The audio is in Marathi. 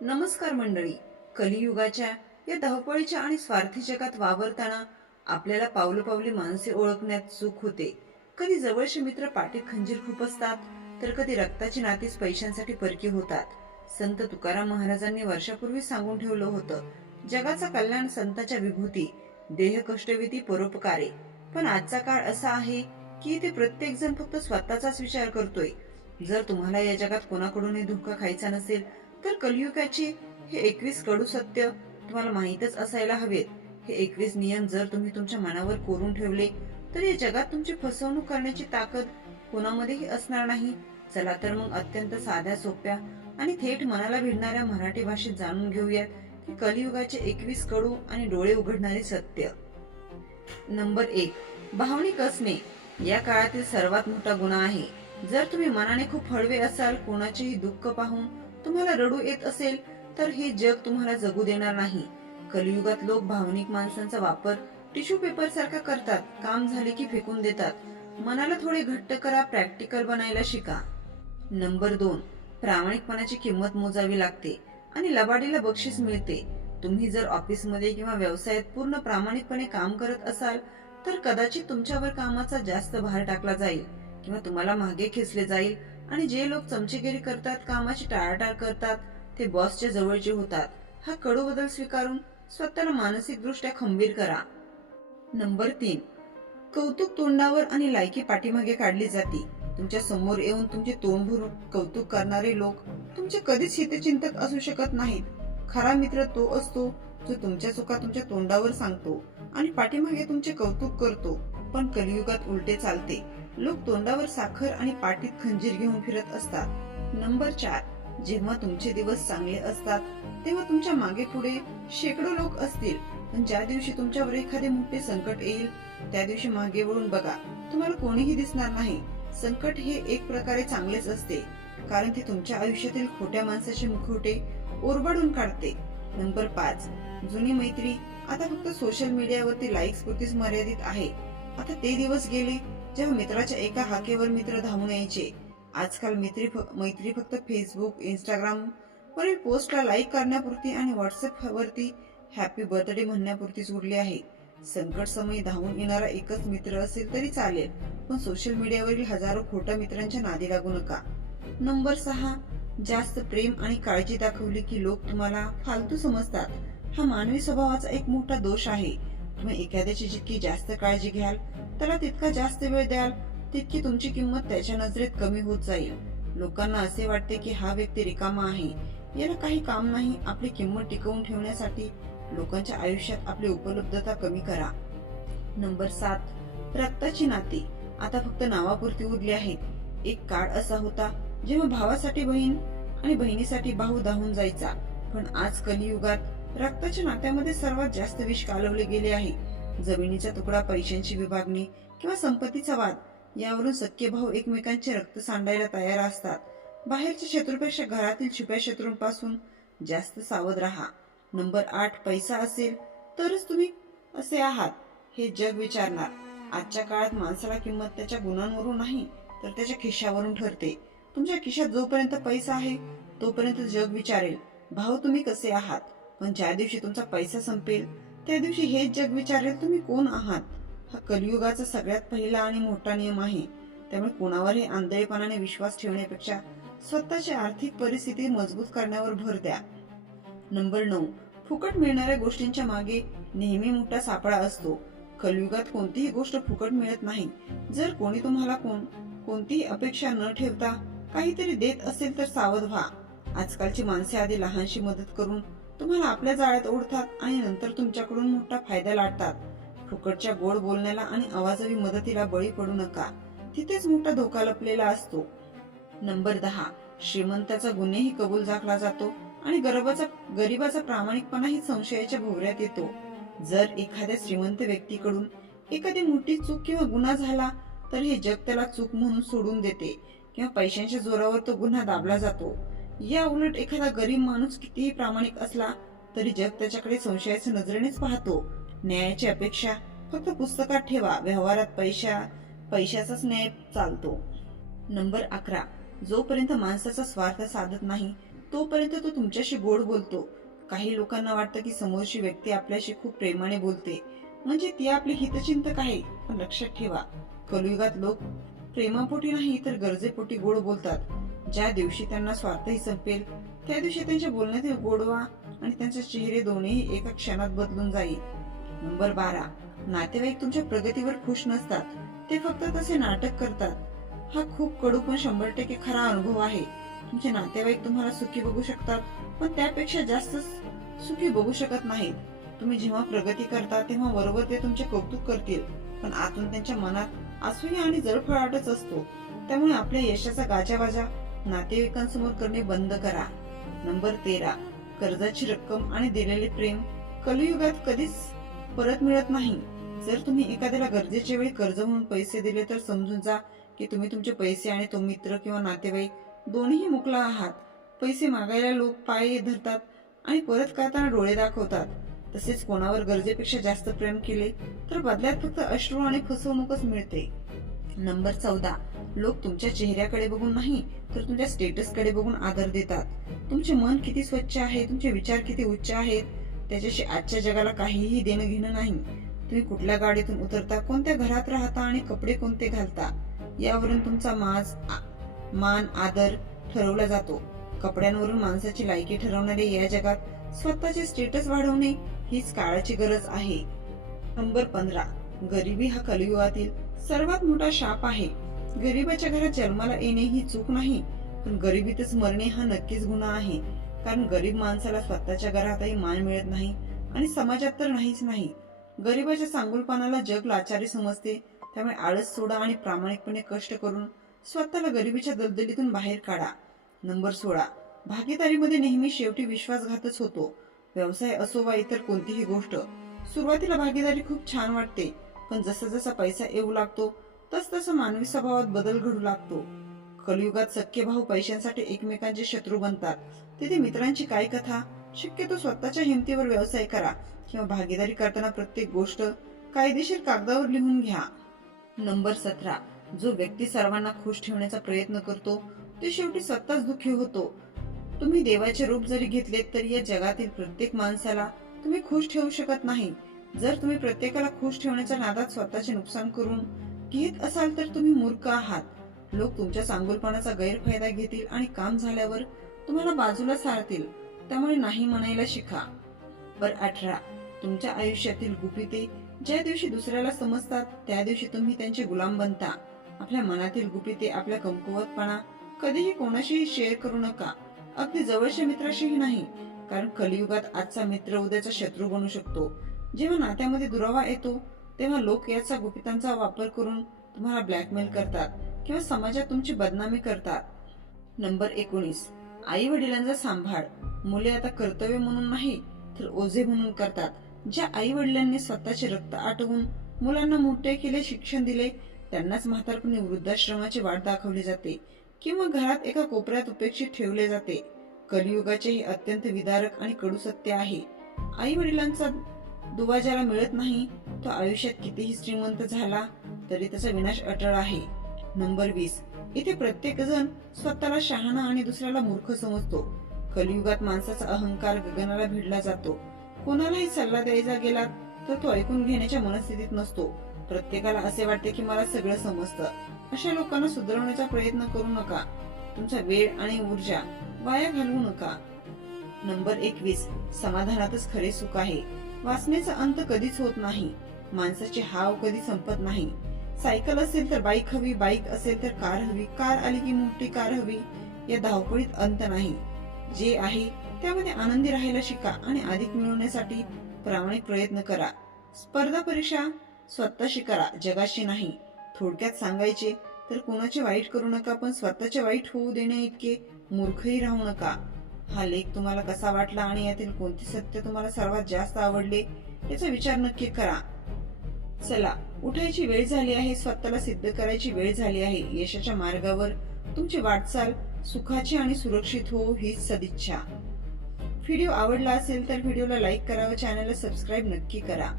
नमस्कार मंडळी. कलियुगाच्या या धावपळीच्या आणि स्वार्थी जगात वावरताना आपल्याला पावलोपावली माणसे ओळखण्यात चूक होते. कधी जवळचे मित्र पाठीत खंजीर खुपसतात, तर कधी रक्ताची नातीच पैशांसाठी परकी होतात. संत तुकाराम महाराजांनी वर्षापूर्वी सांगून ठेवलं होतं, जगाचा कल्याण संताच्या विभूती, देह कष्टविधी परोपकारे. पण आजचा काळ असा आहे की ते प्रत्येक जण फक्त स्वतःचाच विचार करतोय. जर तुम्हाला या जगात कोणाकडूनही धोका खायचा नसेल, तर कलियुगाचे हे 21 कडू सत्य तुम्हाला माहीतच असायला हवेत. हे 21 नियम जर तुम्ही तुमच्या मनावर कोरून ठेवले, तर या जगात तुमची फसवणूक करण्याची ताकद कोणामध्येही असणार नाही. चला तर मग अत्यंत साध्या सोप्या आणि थेट मनाला भिडणाऱ्या मराठी भाषेत जाणून घेऊयात की कलियुगाचे 21 कडू आणि डोळे उघडणारे सत्य. नंबर 1. भावनिक असणे या काळातील सर्वात मोठा गुन्हा आहे. जर तुम्ही मनाने खूप हळवे असाल, कोणाचेही दुःख पाहून तुम्हाला रडू येत असेल, तर हे जग तुम्हाला जगू देणार नाही. कलियुगात लोक भावनिक माणसांचा वापर टिश्यू पेपर सारखा करतात. काम झाले की फेकून देतात. मनाला थोडे घट्ट करा, प्रॅक्टिकल बनायला शिका. नंबर 2. प्रामाणिकपणाची किंमत मोजावी लागते आणि लबाडीला बक्षीस मिळते. तुम्ही जर ऑफिसमध्ये किंवा व्यवसायात पूर्ण प्रामाणिकपणे काम करत असाल, तर कदाचित तुमच्यावर कामाचा जास्त भार टाकला जाईल किंवा तुम्हाला मागे खेचले जाईल. आणि जे लोक चमचेगिरी करतात, कामाची टाळाटाळ करतात, ते बॉसच्या जवळचे होतात. हा कडू बदल स्वीकारून स्वतःला मानसिक दृष्ट्या खंबीर करा. नंबर 3. कौतुक तोंडावर आणि लायकी पाठीमागे काढली जाते. तुमच्या समोर येऊन तुमचे तोंड भरून कौतुक करणारे लोक तुमचे कधीच हितचिंतक असू शकत नाहीत. खरा मित्र तो असतो जो तुमच्या चुका तुमच्या तोंडावर सांगतो आणि पाठीमागे तुमचे कौतुक करतो. पण कलियुगात उलटे चालते. लोक तोंडावर साखर आणि पाठीत खंजीर घेऊन फिरत असतात. नंबर 4. जेव्हा तुमचे दिवस चांगले असतात, तेव्हा तुमच्या मागे पुढे शेकडो लोक असतील. पण ज्या दिवशी तुमच्यावर एखादे मोठे संकट येईल, त्या दिवशी मागे वळून बघा, तुम्हाला कोणीही दिसणार नाही. संकट हे एक प्रकारे चांगलेच असते, कारण ते तुमच्या आयुष्यातील खोट्या माणसाचे मुखवटे ओरबाडून काढते. नंबर 5. जुनी मैत्री आता फक्त सोशल मीडियावरती लाईक्स पुरतीच मर्यादित आहे. आता ते दिवस गेले जेव्हा मित्राच्या एका हाकेवर मित्र धावून यायचे. आजकाल मैत्री फक्त फेसबुक, इंस्टाग्राम वरील पोस्टला लाईक करण्यापुरती आणि व्हॉट्सअप वरती हॅपी बर्थडे म्हणण्यापुरतीच उरली आहे. संकट समयी धावून येणारा एकच मित्र असेल तरी चालेल, पण सोशल मीडियावरील हजारो खोट्या मित्रांच्या नादी लागू नका. नंबर 6. जास्त प्रेम आणि काळजी दाखवली की लोक तुम्हाला फालतू समजतात. हा मानवी स्वभावाचा एक मोठा दोष आहे. तुम्ही एखाद्याची जितकी जास्त काळजी घ्याल, त्याला तितका जास्त वेळ द्याल, तितकी तुमची किंमत त्याच्या नजरेत कमी होत जाईल. लोकांना असे वाटते की हा व्यक्ती रिकामा आहे, याला काही काम नाही. आपली किंमत टिकवून ठेवण्यासाठी लोकांच्या आयुष्यात आपली उपलब्धता कमी करा. नंबर 7. रक्ताची नाती आता फक्त नावापुरती उरली आहेत. एक काळ असा होता जेव्हा भावासाठी बहीण आणि बहिणीसाठी भाऊ धावून जायचा. पण आज कलियुगात रक्ताच्या नात्यामध्ये सर्वात जास्त विष कालवले गेले आहे. जमिनीचा तुकडा, पैशांची विभागणी किंवा संपत्तीचा वाद यावरून सख्खे भाऊ एकमेकांचे रक्त सांडायला तयार असतात. बाहेरच्या शत्रूपेक्षा घरातील छुप्या शत्रूंपासून जास्त सावध राहा. नंबर 8. पैसा असेल तरच तुम्ही असे आहात हे जग विचारणार. आजच्या काळात माणसाला किंमत त्याच्या गुणांवरून नाही, तर त्याच्या खिशावरून ठरते. तुमच्या खिशात जोपर्यंत पैसा आहे, तोपर्यंत जग विचारेल, भाऊ तुम्ही कसे आहात. पण ज्या दिवशी तुमचा पैसा संपेल, त्या दिवशी हेच जग विचारेल, तुम्ही कोण आहात. हा कलियुगाचा सगळ्यात पहिला आणि मोठा नियम आहे. त्यामुळे कोणावरही आंधळेपणाने विश्वास ठेवण्यापेक्षा स्वतःची आर्थिक परिस्थिती मजबूत करण्यावर भर द्या. नंबर 9. फुकट मिळणाऱ्या गोष्टींच्या मागे नेहमी मोठा सापळा असतो. कलियुगात कोणतीही गोष्ट फुकट मिळत नाही. जर कोणी तुम्हाला कोणतीही अपेक्षा न ठेवता काहीतरी देत असेल तर सावध व्हा. आजकालची माणसे आधी लहानशी मदत करून तुम्हाला आपल्या जाळ्यात ओढतात आणि नंतर तुमच्याकडून मोठा फायदा लाटतात. फुकटच्या गोड बोलण्याला आणि आवाजवी मदतीला बळी पडू नका. तिथेच मोठा धोका लपलेला असतो. नंबर 10. श्रीमंताचा गुन्हेही कबूल झाकला जातो आणि गरीबाचा प्रामाणिकपणाही संशयाच्या भोवऱ्यात येतो. जर एखाद्या श्रीमंत व्यक्तीकडून एखादी मोठी चूक किंवा गुन्हा झाला, तर हे जग त्याला चूक म्हणून सोडून देते किंवा पैशांच्या जोरावर तो गुन्हा दाबला जातो. या उलट एखादा गरीब माणूस कितीही प्रामाणिक असला तरी जग त्याच्याकडे संशयाच्या नजरेनेच पाहतो. न्यायाची अपेक्षा फक्त पुस्तकात ठेवा. व्यवहारात पैशाचाच न्याय चालतो. नंबर 11. जोपर्यंत माणसाचा स्वार्थ साधत नाही, तोपर्यंत तो तुमच्याशी गोड बोलतो. काही लोकांना वाटतं की समोरची व्यक्ती आपल्याशी खूप प्रेमाने बोलते, म्हणजे ती आपली हितचिंतक आहे. पण लक्षात ठेवा, कलियुगात लोक प्रेमापोटी नाही तर गरजेपोटी गोड बोलतात. ज्या दिवशी त्यांना स्वार्थही संपेल त्या दिवशी त्यांच्या बोलण्यातील गोडवा आणि त्यांचे चेहरे दोन्ही एका क्षणात बदलून जाईल. नंबर 12, नातेवाईक तुमच्या प्रगतीवर खुश नसतात, ते फक्त तसे नाटक करतात. हा खूप कडू पण 100% खरा अनुभव आहे. तुमचे नातेवाईक तुम्हाला सुखी बघू शकतात, पण त्यापेक्षा जास्त सुखी बघू शकत नाहीत. तुम्ही जेव्हा प्रगती करता तेव्हा बरोबर ते तुमचे कौतुक करतील, पण आतून त्यांच्या मनात असूया आणि जळफळाटच असतो. त्यामुळे आपल्या यशाचा गाजावाजा नातेवाईकांसमोर करणे बंद करा. नंबर 13, कर्जाची रक्कम आणि दिलेले प्रेम कलियुगात कधीच परत मिळत नाही. जर तुम्ही एखाद्याला गरजेच्या वेळी कर्ज म्हणून पैसे दिले तर समजून जा की तुम्ही तुमचे पैसे आणि तो मित्र किंवा नातेवाईक दोन्ही मुकला आहात. पैसे मागायला लोक पाय धरतात आणि परत काढताना डोळे दाखवतात. तसेच कोणावर गरजेपेक्षा जास्त प्रेम केले तर बदल्यात फक्त अश्रू आणि फसवणूकच मिळते. नंबर 14, लोक तुमच्या चेहऱ्याकडे बघून नाही तर तुमच्या स्टेटसकडे बघून आदर देतात. तुमचे मन किती स्वच्छ आहे, तुमचे विचार किती उच्च आहेत, त्याच्याशी आजच्या जगाला काहीही देणं घेणं नाही. तुम्ही कुठल्या गाडीतून उतरता, कोणत्या घरात राहता आणि कपडे कोणते घालता यावरून तुमचा मान आदर ठरवला जातो. कपड्यांवरून माणसाची लायकी ठरवणारे या जगात स्वतःचे स्टेटस वाढवणे हीच काळाची गरज आहे. नंबर 15, गरिबी हा कलियुगातील सर्वात मोठा शाप आहे. गरिबाच्या घरात जन्माला येणे ही चूक नाही, पण गरिबीतच मरणे हा नक्कीच गुन्हा आहे. कारण गरीब माणसाला स्वतःच्या घरातही मान मिळत नाही आणि समाजात तर नाहीच नाही. गरिबाच्या सांगुलपणाला जग लाचारी समजते. त्यामुळे आळस सोडा आणि प्रामाणिकपणे कष्ट करून स्वतःला गरिबीच्या दलदलीतून बाहेर काढा. नंबर 16, भागीदारीमध्ये नेहमी शेवटी विश्वासघातच होतो. व्यवसाय असो वा इतर कोणतीही गोष्ट, सुरुवातीला भागीदारी खूप छान वाटते, पण जसा जसा पैसा येऊ लागतो तस मानवी स्वभावात बदल घडू लागतो. कलियुगात सख्खे भाऊ पैशांसाठी एकमेकांचे शत्रू बनतात. तिथे मित्रांची काय कथा. शक्यतो स्वतःच्या हिमतीवर व्यवसाय करा किंवा भागीदारी करताना प्रत्येक गोष्ट कायदेशीर कागदावर लिहून घ्या. नंबर 17, जो व्यक्ती सर्वांना खुश ठेवण्याचा प्रयत्न करतो ते शेवटी स्वतःच दुःखी होतो. तुम्ही देवाचे रूप जरी घेतले तरी या जगातील प्रत्येक माणसाला तुम्ही खुश ठेवू शकत नाही. जर तुम्ही प्रत्येकाला खुश ठेवण्याच्या नादात स्वतःचे नुकसान करून घेत असाल तर तुम्ही मूर्ख आहात. लोक तुमच्या चांगुलपणाचा गैरफायदा घेतील आणि काम झाल्यावर तुम्हाला बाजूला सारतील. त्यामुळे नाही म्हणायला शिका. नंबर 18, तुमच्या आयुष्यातील गुपिते ज्या दिवशी दुसऱ्याला समजतात त्या दिवशी तुम्ही त्यांचे गुलाम बनता. आपल्या मनातील गुपिते, आपल्या कमकुवतपणा कधीही कोणाशीही शेअर करू नका, अगदी जवळच्या मित्राशीही नाही. कारण कलियुगात आजचा मित्र उद्याचा शत्रू बनू शकतो. जेव्हा नात्यामध्ये दुरावा येतो तेव्हा लोक याचा गुपितांचा वापर करून तुम्हाला ब्लॅकमेल करतात किंवा समाजात तुमची बदनामी करतात. नंबर 19, आई वडिलांचा सांभाळ मुले आता कर्तव्य म्हणून नाही तर ओझे म्हणून करतात. ज्या आई वडिलांनी स्वतःचे रक्त आटवून मुलांना मोठे केले, शिक्षण दिले, त्यांनाच म्हातारपणी वृद्धाश्रमाची वाट दाखवली जाते किंवा घरात एका कोपऱ्यात उपेक्षित ठेवले जाते. कलियुगाचे हे अत्यंत विदारक आणि कडू सत्य आहे. आई वडिलांचा दुवा ज्याला मिळत नाही तो आयुष्यात कितीही श्रीमंत झाला तरी त्याचा विनाश अटळ आहे. नंबर 20, इथे प्रत्येक जण स्वतःला शहाणा आणि दुसऱ्याला मूर्ख समजतो. कलियुगात माणसाचा अहंकार गगनाला भिडला जातो. कोणालाही सल्ला द्यायचा गेला तर तो ऐकून घेण्याच्या मनस्थितीत नसतो. प्रत्येकाला असे वाटते की मला सगळं समजतं. अशा लोकांना सुधारवण्याचा प्रयत्न करू नका. तुमचा वेळ आणि ऊर्जा वाया घालवू नका. नंबर 21, समाधानातच खरे सुख आहे. वासनेचा अंत कधीच होत नाही. माणसाची हाव कधी संपत नाही. सायकल असेल तर बाईक हवी, बाईक असेल तर कार हवी, कार आली की मोठी कार हवी. या धावपळीत अंत नाही. जे आहे त्यामध्ये आनंदी राहायला शिका आणि अधिक मिळवण्यासाठी प्रामाणिक प्रयत्न करा. स्पर्धा परीक्षा स्वतःशी करा, जगाशी नाही. थोडक्यात सांगायचे तर कोणाचे वाईट करू नका, पण स्वतःचे वाईट होऊ देण्या इतके मूर्खही राहू नका. हा लेख तुम्हाला कसा वाटला आणि यातील कोणते सत्य तुम्हाला सर्वात जास्त आवडले याचा विचार नक्की करा. चला, उठायची वेळ झाली आहे. स्वतःला सिद्ध करायची वेळ झाली आहे. यशाच्या मार्गावर तुमची वाटचाल सुखाची आणि सुरक्षित हो हीच सदिच्छा. व्हिडिओ आवडला असेल तर व्हिडिओला लाईक करा व चॅनलला सबस्क्राईब नक्की करा.